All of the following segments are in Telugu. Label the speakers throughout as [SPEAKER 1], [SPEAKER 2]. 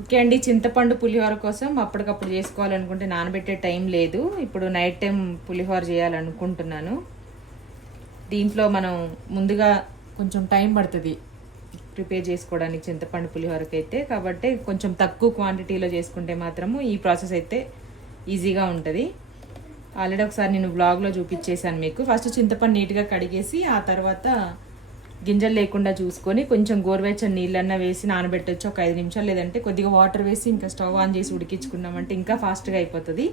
[SPEAKER 1] ఓకే అండి చింతపండు పులిహోర కోసం అప్పటికప్పుడు చేసుకోవాలనుకుంటే నానబెట్టే టైం లేదు. ఇప్పుడు నైట్ టైం పులిహోర చేయాలనుకుంటున్నాను. దీంట్లో మనం ముందుగా కొంచెం టైం పడుతుంది ప్రిపేర్ చేసుకోవడానికి చింతపండు పులిహోరకి అయితే కాబట్టి కొంచెం తక్కువ క్వాంటిటీలో చేసుకుంటే మాత్రము ఈ ప్రాసెస్ అయితే ఈజీగా ఉంటుంది. ఆల్రెడీ ఒకసారి నేను బ్లాగ్లో చూపించేశాను మీకు. ఫస్ట్ చింతపండు నీట్గా కడిగేసి ఆ తర్వాత గింజలు లేకుండా చూసుకొని కొంచెం గోరువెచ్చని నీళ్ళన్నా వేసి నానబెట్టొచ్చు ఒక ఐదు నిమిషాలు. లేదంటే కొద్దిగా వాటర్ వేసి ఇంకా స్టవ్ ఆన్ చేసి ఉడికించుకున్నామంటే ఇంకా ఫాస్ట్గా అయిపోతుంది.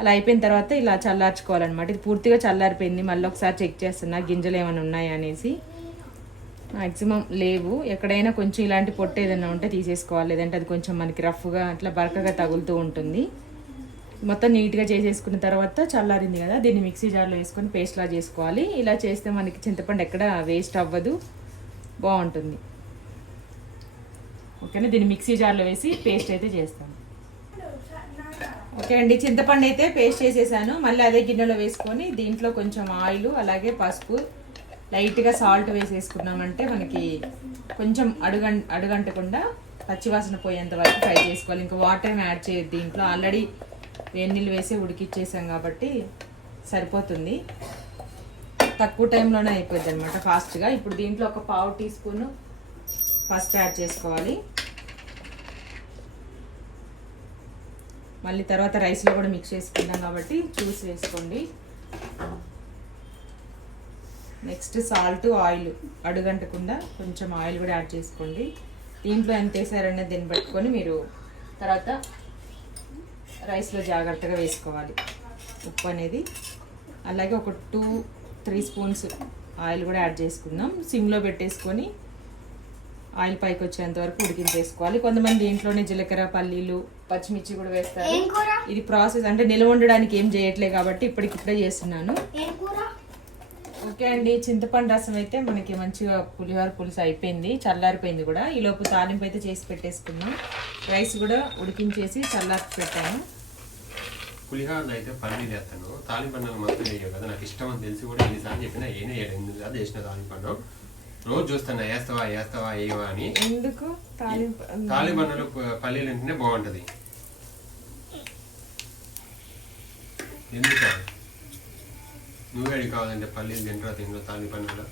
[SPEAKER 1] అలా అయిపోయిన తర్వాత ఇలా చల్లార్చుకోవాలన్నమాట. ఇది పూర్తిగా చల్లారిపోయింది. మళ్ళీ ఒకసారి చెక్ చేస్తున్నా గింజలు ఏమైనా ఉన్నాయా అనేసి. మ్యాక్సిమం లేవు. ఎక్కడైనా కొంచెం ఇలాంటి పొట్టు ఏదైనా ఉంటే తీసేసుకోవాలి. లేదంటే అది కొంచెం మనకి రఫ్గా అట్లా బరకగా తగులుతూ ఉంటుంది. మొత్తం నీట్గా చేసేసుకున్న తర్వాత చల్లారింది కదా దీన్ని మిక్సీ జార్లో వేసుకొని పేస్ట్లా చేసుకోవాలి. ఇలా చేస్తే మనకి చింతపండు ఎక్కడ వేస్ట్ అవ్వదు. బాగుంటుంది. ఓకేనా? దీన్ని మిక్సీ జార్లో వేసి పేస్ట్ అయితే చేస్తాను ఓకే అండి చింతపండు అయితే పేస్ట్ చేసేసాను. మళ్ళీ అదే గిన్నెలో వేసుకొని దీంట్లో కొంచెం ఆయిల్ అలాగే పసుపు లైట్గా సాల్ట్ వేసేసుకున్నామంటే మనకి కొంచెం అడుగం అడుగంటకుండా పచ్చివాసన పోయేంత వరకు ఫ్రై చేసుకోవాలి. ఇంకా వాటర్ యాడ్ చేయదు దీంట్లో ఆల్రెడీ నీళ్ళు వేసి ఉడికిచ్చేసాం కాబట్టి సరిపోతుంది. తక్కువ టైంలోనే అయిపోద్ది అనమాట ఫాస్ట్గా. ఇప్పుడు దీంట్లో ఒక పావు టీ స్పూన్ పసుపు యాడ్ చేసుకోవాలి. మళ్ళీ తర్వాత రైస్లో కూడా మిక్స్ చేసుకున్నాం కాబట్టి చూసి వేసుకోండి. నెక్స్ట్ సాల్ట్ ఆయిల్ అడుగంటకుండా కొంచెం ఆయిల్ కూడా యాడ్ చేసుకోండి. దీంట్లో ఎంత వేసారనేది దీన్ని పట్టుకొని మీరు తర్వాత రైస్లో జాగ్రత్తగా వేసుకోవాలి. ఉప్పు అనేది. అలాగే ఒక టూ త్రీ స్పూన్స్ ఆయిల్ కూడా యాడ్ చేసుకుందాం. సిమ్లో పెట్టేసుకొని ఆయిల్ పైకి వచ్చేంత వరకు ఉడికించేసుకోవాలి. కొంతమంది దీంట్లోనే జీలకర్ర పల్లీలు పచ్చిమిర్చి కూడా వేస్తారు. ఇది ప్రాసెస్ అంటే నిల్వ ఉండడానికి ఏం చేయట్లే కాబట్టి ఇప్పటికిప్పుడే చేస్తున్నాను. ఓకే అండి. చింతపండు రసం అయితే మనకి మంచిగా పులిహోర పులుసు అయిపోయింది. చల్లారిపోయింది కూడా. ఈ లోపు తాలింపు అయితే చేసి పెట్టేసుకున్నాం రైస్ కూడా ఉడికించేసి చల్లారి పెట్టాను
[SPEAKER 2] పులిహోరలో అయితే పన్నీర్ వేస్తాను తాలింపన్నం మాత్రం వేయవు కదా నాకు ఇష్టం అని తెలిసి కూడా ఎన్నిసార్లు చెప్పినా ఏనే ఎనిమిది సార్లు చేసిన తాలింపన్నం. రోజు చూస్తాను వేస్తావా వేస్తావా వేయవా అని.
[SPEAKER 1] ఎందుకు? తాలింపు
[SPEAKER 2] తాలింపన్నంలో ప- పల్లీలు ఉంటేనే బాగుంటది. ఎందుకు? నువ్వే అడిగి కావాలంటే పల్లీలు తింటారా తింటారా తాలింపన్నంలో?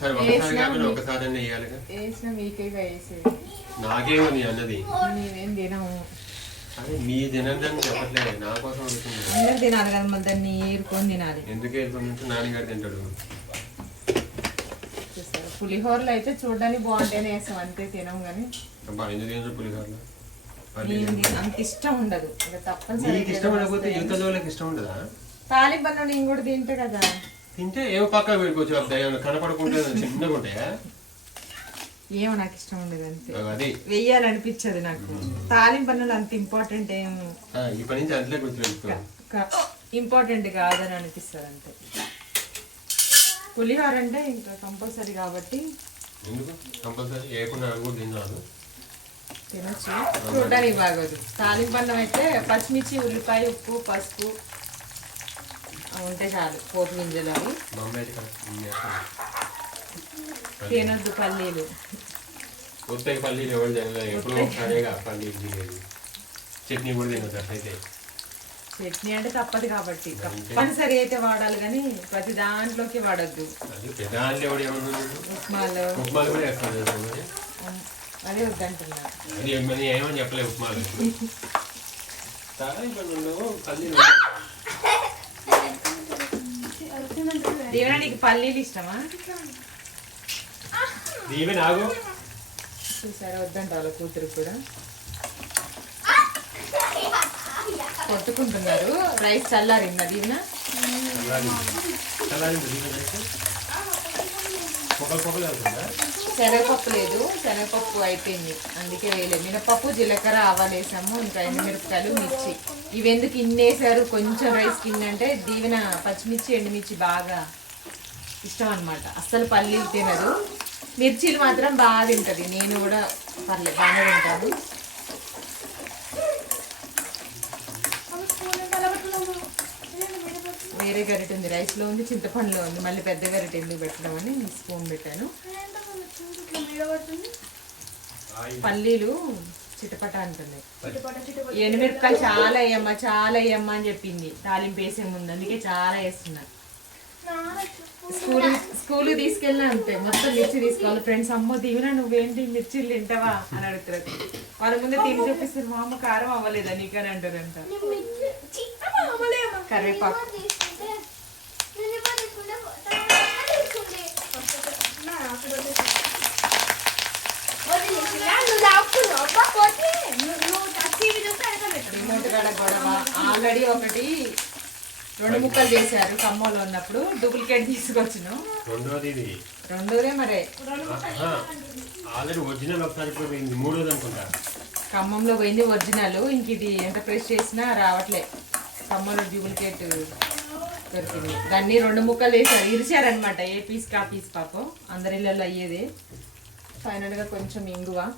[SPEAKER 2] సరే ఒకసారి కాకుండా ఒకసారి వేయాలిగా. నాకేమో నీ అన్నది.
[SPEAKER 1] మేమేం తినము.
[SPEAKER 2] మీ తినండి అని చెప్పట్లేదు నా కోసం అడుగుతుంది
[SPEAKER 1] అందరు తినాలి కదా మళ్ళీ దాన్ని ఏరుకొని తినాలి.
[SPEAKER 2] ఎందుకు నాన్నగారు తింటాడు?
[SPEAKER 1] పులిహోరలో అయితే చూడడానికి బాగుంటేనే వేస్తాం అంతే తినం కానీ.
[SPEAKER 2] అబ్బా ఎందుకు తినరు పులిహోరలో?
[SPEAKER 1] అంత ఇష్టం ఉండదు. తప్పనిసరి
[SPEAKER 2] నీకు ఇష్టం ఉండకపోతే యువత వాళ్ళకి ఇష్టం ఉండదా?
[SPEAKER 1] తాలింపు అన్నం నేను కూడా తింటా కదా.
[SPEAKER 2] తింటే ఏమో పక్కన పెట్టుకోవచ్చు ఏమైనా కనపడకుంటే చిన్నగా ఉంటాయా?
[SPEAKER 1] ఏమో నాకు ఇష్టం ఉండదు అంతే. వెయ్యాలనిపించదు నాకు. తాలింపు అన్నది అంత ఇంపార్టెంట్ ఏం ఇంపార్టెంట్ కాదని అనిపిస్తుంది అంతే. పులిహోర అంటే ఇంకా కంపల్సరీ కాబట్టి తినొచ్చు. చూడడానికి బాగోదు. తాలింపు అన్నం అయితే పచ్చిమిర్చి ఉల్లిపాయ ఉప్పు పసుపు ఉంటే చాలు పోపు గింజలు అవి. తినొద్దు పల్లీలు.
[SPEAKER 2] ఉత్తకి పల్లీలు ఎవరు తినలేదు ఎప్పుడో ఒకసారిగా పల్లీలు తినేది. చట్నీ కూడా తినదు అట్లయితే.
[SPEAKER 1] చట్నీ అంటే తప్పదు కాబట్టి తప్పనిసరి అయితే వాడాలి కానీ ప్రతి దాంట్లోకి వాడద్దు. ఉప్మాలో.
[SPEAKER 2] ఉప్మాలు కూడా వేస్తాను తెలుసా మరి?
[SPEAKER 1] ఉమ్, అదే వద్దంటున్నా.
[SPEAKER 2] అది ఏమని ఏమని చెప్పలేదు ఉప్మాలు. తాలింపన్నంలో పల్లీలు.
[SPEAKER 1] దేవనా నీకు పల్లీలు ఇష్టమా?
[SPEAKER 2] దీవె నాగు
[SPEAKER 1] చూసారా వద్దండి వాళ్ళ కూతురు కూడా. కొట్టుకుంటున్నారు. రైస్ చల్లారిందా దీవెన శనగపప్పు లేదు శనగపప్పు అయిపోయింది. అందుకే వేయలేదు. మినపప్పు జీలకర్ర ఆవాలు వేసాము ఇంకా ఎండుమిరపకాయలు మిర్చి. ఇవి ఎందుకు ఇన్ని వేసారు కొంచెం రైస్ కింద అంటే దీవెన పచ్చిమిర్చి ఎండుమిర్చి బాగా ఇష్టం అనమాట అస్సలు పల్లీలు తినరు. మిర్చీలు మాత్రం బాగా తింటది. నేను కూడా పర్లేదు బాగానే తింటాను. వేరే గరిటె ఉంది. రైస్లో ఉంది చింతపండులో ఉంది. మళ్ళీ పెద్ద గరిటె ఎందుకు పెట్టడం అని స్పూన్ పెట్టాను. పల్లీలు చిటపట అంటుంది. ఎండుమిరపకాయలు చాలా వేయమ్మా చాలా వేయమ్మా అని చెప్పింది. తాలింపు వేసే ముందు అందుకే చాలా వేస్తున్నా.
[SPEAKER 3] నాన్న చెప్పు.
[SPEAKER 1] స్కూల్ స్కూల్ తీసుకెళ్ళినా అంతే. మొత్తం మిర్చి తీసుకోవాలి. ఫ్రెండ్స్ అమ్మో దీవెన నువ్వేంటి మిర్చిలు తింటావా అని అడుగుతారు వాళ్ళ ముందే తిని చూపిస్తారు. మా అమ్మ కారం అవ్వలేదా నీకని అంటారంట.
[SPEAKER 3] నేను మిర్చి చి, అమ్మ, అమ్మలేమ్మా.
[SPEAKER 1] కరివేపాకు. ఆల్రెడీ ఒకటి రెండు ముక్కలు చేశారు ఖమ్మంలో ఉన్నప్పుడు. డూప్లికేట్ తీసుకొచ్చిన.
[SPEAKER 2] రెండోది ఇది.
[SPEAKER 1] రెండోదే మరే.
[SPEAKER 2] ఆల్రెడీ ఒరిజినల్ ఒకసారి పోయింది. మూడోది అనుకుంటా.
[SPEAKER 1] ఖమ్మంలో పోయింది ఒరిజినల్. ఇంక ఇది ఎంత ప్రెస్ చేసినా రావట్లే. ఖమ్మంలో డూప్లికేట్ దొరికింది. దాన్ని రెండు ముక్కలు వేసారు ఇరిచారనమాట ఏ పీస్ కా పీస్ పాపం. అందరి ఇళ్ళల్లో అయ్యేది. ఫైనల్గా కొంచెం ఇంగువ.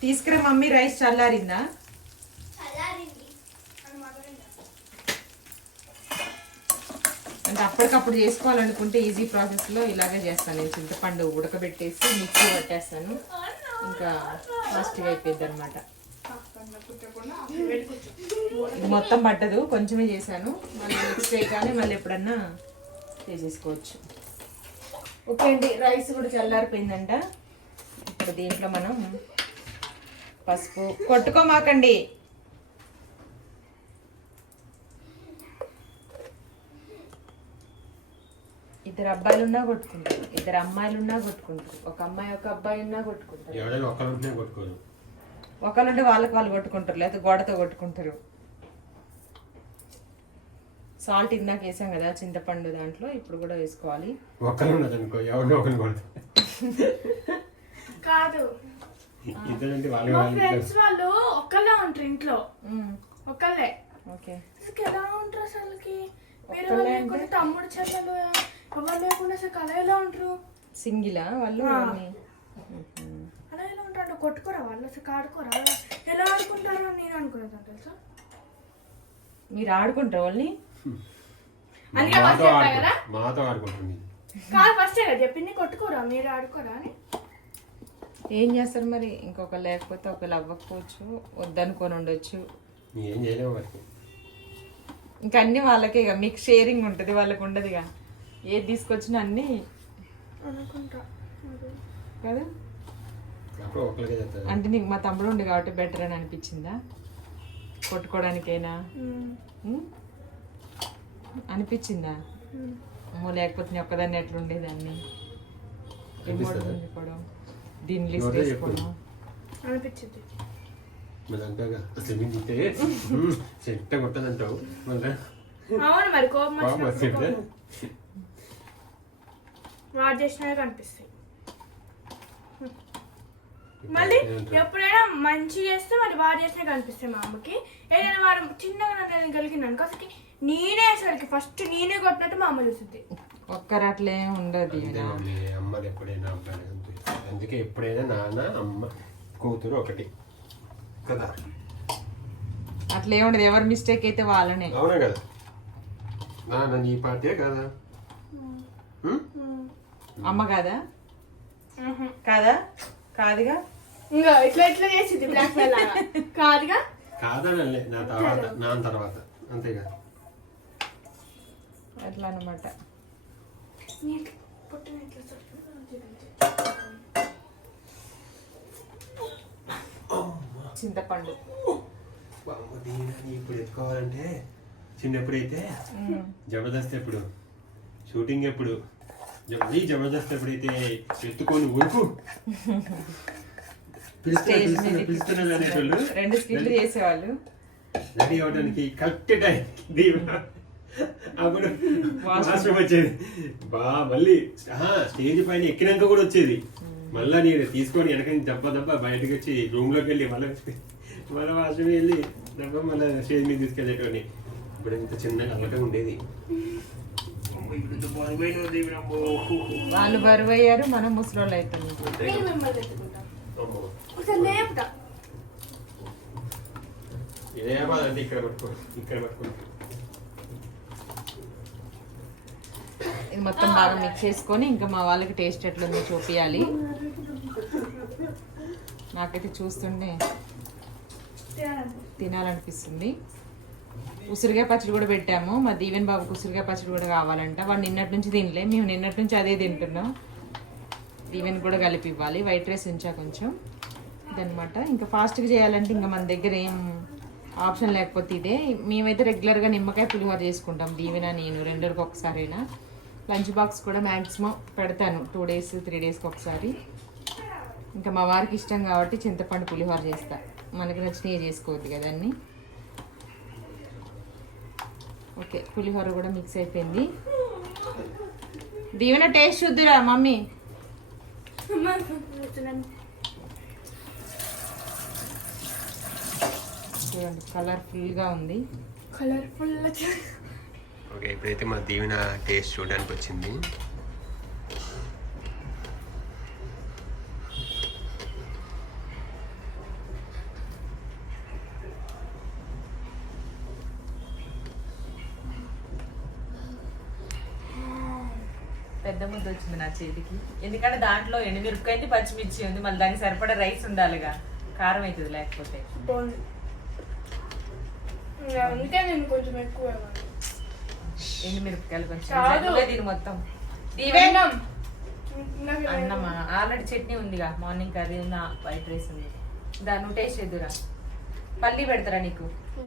[SPEAKER 1] తీసుకురా మమ్మీ రైస్ చల్లారిందా? అంటే అప్పటికప్పుడు చేసుకోవాలనుకుంటే ఈజీ ప్రాసెస్లో ఇలాగే చేస్తాను. నేను చింతపండు ఉడకబెట్టేసి మిక్సీ పట్టేస్తాను. ఇంకా ఫాస్ట్గా అయిపోయింది అనమాట మొత్తం పట్టదు కొంచెమే చేశాను. మళ్ళీ నెక్స్ట్ డే కానీ మళ్ళీ ఎప్పుడన్నా చేసేసుకోవచ్చు. ఓకే అండి రైస్ కూడా చల్లారిపోయిందంట. ఇప్పుడు దీంట్లో మనం పసుపు కొట్టుకోమాకండి. ఇద్దరు అబ్బాయిలు ఉన్నా కొట్టుకుంటారు. ఇద్దరు అమ్మాయిలు ఉన్నా కొట్టుకుంటారు. ఒక అమ్మాయి ఒక అబ్బాయి ఉన్నా కొట్టుకుంటారు.
[SPEAKER 2] కొట్టుకోరు.
[SPEAKER 1] ఒకళ్ళుంటే వాళ్ళకి వాళ్ళు కొట్టుకుంటారు లేకపోతే గోడతో కొట్టుకుంటారు. సాల్ట్ ఇందాక వేసాం కదా చింతపండు దాంట్లో ఇప్పుడు కూడా వేసుకోవాలి.
[SPEAKER 2] ఒక్కరు ఉండదు అనుకో ఎవరినో ఒకరిని కొడతారు.
[SPEAKER 3] కాదు.
[SPEAKER 2] ఇద్దరంటే వాళ్ళే
[SPEAKER 3] మా
[SPEAKER 2] వాళ్ళు
[SPEAKER 3] ఫ్రెండ్స్ వాళ్ళు ఒక్కళ్ళే ఉంటారు ఇంట్లో. ఒక్కళ్ళే.
[SPEAKER 1] ఓకే.
[SPEAKER 3] ఎలా ఉంటారు అసలుకి? మీరు తమ్ముడు చెల్లెలు ఎవరు లేకుండా అసలు అలా ఎలా ఉంటారు?
[SPEAKER 1] సింగిలా వాళ్ళు.
[SPEAKER 3] అలా ఎలా ఉంటారు? కొట్టుకోరా వాళ్ళు? అసలు ఆడుకోరా ఎలా ఆడుకుంటారు అని నేను అనుకున్నాను తెలుసా?
[SPEAKER 1] మీరు ఆడుకుంటారు వాళ్ళని?
[SPEAKER 2] మాతో ఆడుకుంటుంది
[SPEAKER 3] కాదు? ఫస్ట్ కదా చెప్పింది కొట్టుకోరా మీరు ఆడుకోరా అని.
[SPEAKER 1] ఏం చేస్తారు మరి? ఇంకొక లేకపోతే ఒకళ్ళు అవ్వకపోవచ్చు వద్దనుకొని ఉండొచ్చు.
[SPEAKER 2] ఏం చేయలేము
[SPEAKER 1] ఇంకా అన్ని వాళ్ళకే ఇక. మీకు షేరింగ్ ఉంటుంది వాళ్ళకి ఉండదు ఇక ఏది తీసుకొచ్చినా అన్ని
[SPEAKER 3] అనుకుంటా.
[SPEAKER 1] కదా? అంటే నీకు మా తమ్ముడు ఉండి కాబట్టి బెటర్ అని అనిపించిందా? కొట్టుకోవడానికైనా? అనిపించిందా? అమ్మో లేకపోతే నేను ఒక్కదాన్ని ఎట్లుండేదాన్ని? రిమోట్
[SPEAKER 2] అనిపిస్తుందా?
[SPEAKER 1] ఉండిపోవడం. దీని లిస్ట్. వేసుకోవడం.
[SPEAKER 3] అనిపించింది. అవును మరి కోపం
[SPEAKER 2] కోపం
[SPEAKER 3] వచ్చినప్పుడు
[SPEAKER 2] వస్తుంటే
[SPEAKER 3] కోపం. వాడు చేసినవి కనిపిస్తాయి మళ్ళీ ఎప్పుడైనా మంచి చేస్తే మరి వాడు చేసినవి కనిపిస్తాయి మా అమ్మకి. ఏదైనా వాడు చిన్నగా నన్ను కలిగింది అనుకో అసలు నేనే అసలుకి ఫస్ట్ నేనే కొట్టినట్టు మా అమ్మ చూస్తుంది.
[SPEAKER 1] ఒక్కరు అట్లే ఉండదు
[SPEAKER 2] అమ్మలు ఎప్పుడైనా అందుకే ఎప్పుడైనా నాన్న అమ్మ కూతురు ఒకటి. కదా?
[SPEAKER 1] అట్లే ఉండదు ఎవరి మిస్టేక్ అయితే వాళ్ళనే.
[SPEAKER 2] అవునా కదా? నాన్న నీ పార్టీ కదా?
[SPEAKER 1] అమ్మ కాదా? కాదా? కాదుగా?
[SPEAKER 3] ఇంకా ఇట్లా ఇట్లా చేసింది బ్లాక్ మెయిల్ కాదుగా?
[SPEAKER 2] కాదనలే నా తర్వాత నా తర్వాత. అంతేగా.
[SPEAKER 1] అట్లా అనమాట. చింతపండు.
[SPEAKER 2] ఇప్పుడు ఎత్తుకోవాలంటే చిన్నప్పుడైతే జబర్దస్త్ ఎప్పుడు? షూటింగ్ ఎప్పుడు? జబర్దస్త్ జబర్దస్త్ ఎప్పుడైతే ఎత్తుకొని ఊరుకు? అనేటోళ్ళు.
[SPEAKER 1] రెండు స్కిట్లు చేసేవాళ్ళు.
[SPEAKER 2] రెడీ అవడానికి కరెక్ట్ టైం. అప్పుడు వాష్రూమ్. వచ్చేది. బా మళ్ళీ స్టేజ్ పైన ఎక్కినాక కూడా వచ్చేది. మళ్ళా నేను తీసుకొని వెనక దెబ్బ దెబ్బ బయటకు వచ్చి రూమ్లోకి వెళ్ళి మళ్ళీ మళ్ళీ వాష్రూమ్ వెళ్ళి దెబ్బ మళ్ళీ స్టేజ్ మీద తీసుకెళ్ళేటోని ఇప్పుడు ఇంత చిన్నగా అల్లకం ఉండేది.
[SPEAKER 1] వాళ్ళు బరువు అయ్యారు మనం ముసలోళ్ళు అవుతున్నాం ఇది మొత్తం బాగా మిక్స్ చేసుకొని ఇంకా మా వాళ్ళకి టేస్ట్ ఎట్లుందో చూపించాలి నాకైతే చూస్తుంటే
[SPEAKER 3] తినాలనిపిస్తుంది.
[SPEAKER 1] ఉసిరికాయ పచ్చడి కూడా పెట్టాము. మా దీవెన్ బాబుకి ఉసిరికాయ పచ్చడి కూడా కావాలంట. వాడు నిన్నటి నుంచి తినలే. మేము నిన్నటి నుంచి అదే తింటున్నాం. దీవెన్ కూడా కలిపి ఇవ్వాలి. వైట్ రైస్ ఉంచా కొంచెం. ఇదనమాట ఇంకా ఫాస్ట్గా చేయాలంటే ఇంకా మన దగ్గర ఏం ఆప్షన్ లేకపోతే ఇదే. మేమైతే రెగ్యులర్గా నిమ్మకాయ పులిహోర చేసుకుంటాం. దీవెన నేను రెండు ఒకసారైనా. లంచ్ బాక్స్ కూడా మ్యాక్సిమం పెడతాను. టూ డేస్ త్రీ డేస్కి ఒకసారి. ఇంకా మా వారికి ఇష్టం కాబట్టి చింతపండు పులిహోర చేస్తా. మనకి నచ్చినవి చేసుకోవద్దు కదా అన్నీ. ఓకే పులిహోర కూడా మిక్స్ అయిపోయింది. దీవెన టేస్ట్ చూద్దురా మమ్మీ. చూడండి కలర్ఫుల్గా ఉంది.
[SPEAKER 3] కలర్ఫుల్
[SPEAKER 2] ఓకే ఇప్పుడైతే మా దీవెన టేస్ట్ చూడడానికి వచ్చింది
[SPEAKER 1] వచ్చింది నా చేతికి. ఎందుకంటే దాంట్లో ఎండుమిరపకాయ పచ్చిమిర్చి ఉంది. మళ్ళీ దానికి సరిపడా రైస్ ఉండాలిగా. కారం అవుతుంది లేకపోతే.
[SPEAKER 3] అందుకే నేను కొంచెం ఎక్కువ.
[SPEAKER 1] ఎండుమిరపకాయలు కొంచెం. మొత్తం. అన్నమా? ఆల్రెడీ చట్నీ ఉందిగా. మార్నింగ్ కర్రీ ఉంది వైట్ రైస్ ఉంది. దాన్ని టేస్ట్ చేద్దురా. పల్లి పెడతారా నీకు?